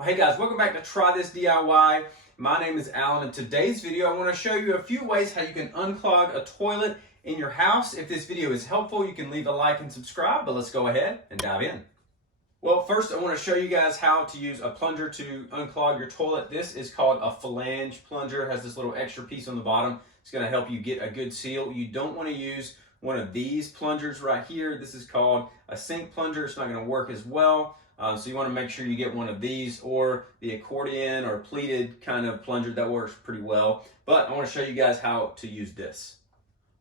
Hey guys, welcome back to Try This DIY. My name is Alan. In today's video, I want to show you a few ways how you can unclog a toilet in your house. If this video is helpful, you can leave a like and subscribe, but let's go ahead and dive in. Well, first I want to show you guys how to use a plunger to unclog your toilet. This is called a flange plunger. It has this little extra piece on the bottom. It's going to help you get a good seal. You don't want to use one of these plungers right here. This is called a sink plunger. It's not going to work as well. So you want to make sure you get one of these or the accordion or pleated kind of plunger. That works pretty well. But I want to show you guys how to use this.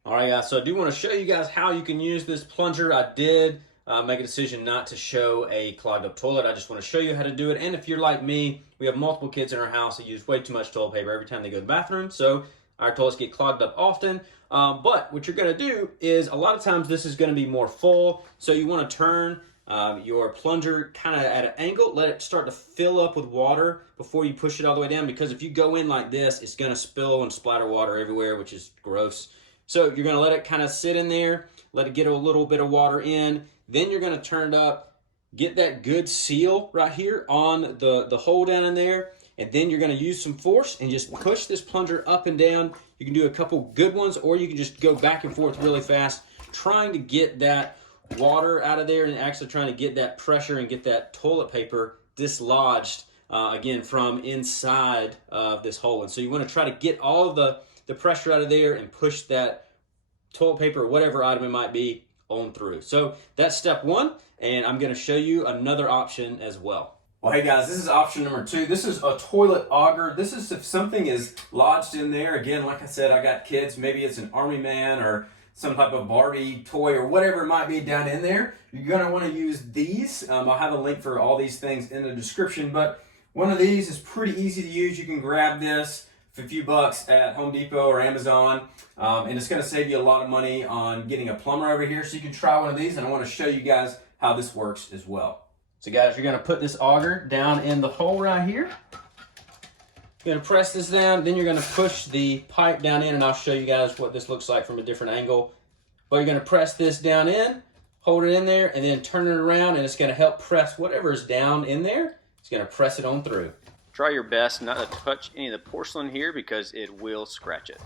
All right, guys, so I do want to show you guys how you can use this plunger. I did make a decision not to show a clogged up toilet. I just want to show you how to do it. And if you're like me, we have multiple kids in our house that use way too much toilet paper every time they go to the bathroom. So our toilets get clogged up often. But what you're going to do is a lot of times this is going to be more full. So you want to turn your plunger kind of at an angle, let it start to fill up with water before you push it all the way down, because if you go in like this, it's going to spill and splatter water everywhere, which is gross. So you're going to let it kind of sit in there, let it get a little bit of water in, then you're going to turn it up, get that good seal right here on the hole down in there, and then you're going to use some force and just push this plunger up and down. You can do a couple good ones, or you can just go back and forth really fast, trying to get that water out of there and actually trying to get that pressure and get that toilet paper dislodged again from inside of this hole. And so you want to try to get all of the pressure out of there and push that toilet paper or whatever item it might be on through. So that's step one, and I'm going to show you another option as well. Well, hey guys, this is option number two. This is a toilet auger. This is if something is lodged in there. Again, like I said, I got kids. Maybe it's an army man or some type of Barbie toy or whatever it might be down in there. You're going to want to use these. I'll have a link for all these things in the description, but one of these is pretty easy to use. You can grab this for a few bucks at Home Depot or Amazon, and it's going to save you a lot of money on getting a plumber over here. So you can try one of these, and I want to show you guys how this works as well. So guys, you're going to put this auger down in the hole right here. You're going to press this down, then you're going to push the pipe down in, and I'll show you guys what this looks like from a different angle. But you're going to press this down in, hold it in there, and then turn it around, and it's going to help press whatever is down in there. It's going to press it on through. Try your best not to touch any of the porcelain here because it will scratch it.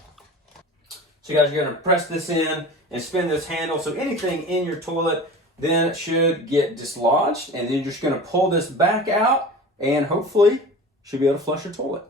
So you guys are going to press this in and spin this handle, so anything in your toilet then should get dislodged, and then you're just going to pull this back out, and hopefully should be able to flush your toilet.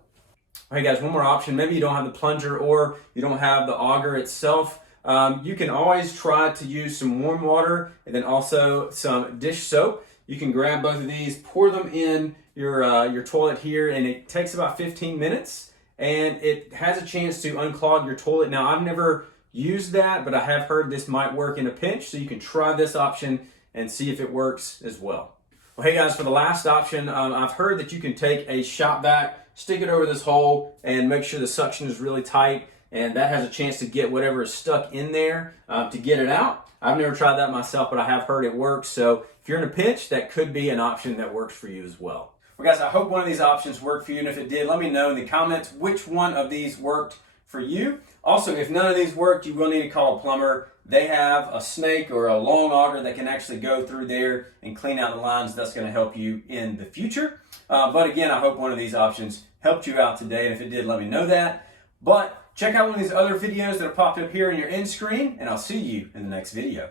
All right, guys, one more option. Maybe you don't have the plunger or you don't have the auger itself. You can always try to use some warm water and then also some dish soap. You can grab both of these, pour them in your toilet here, and it takes about 15 minutes, and it has a chance to unclog your toilet. Now, I've never used that, but I have heard this might work in a pinch, so you can try this option and see if it works as well. Well, hey guys, for the last option, I've heard that you can take a shop vac, stick it over this hole, and make sure the suction is really tight, and that has a chance to get whatever is stuck in there to get it out. I've never tried that myself, but I have heard it works. So if you're in a pinch, that could be an option that works for you as well. Well guys, I hope one of these options worked for you, and if it did, let me know in the comments which one of these worked for you. Also, if none of these worked, you will need to call a plumber. They have a snake or a long auger that can actually go through there and clean out the lines. That's going to help you in the future. But again, I hope one of these options helped you out today, and if it did, let me know that. But check out one of these other videos that have popped up here on your end screen, and I'll see you in the next video.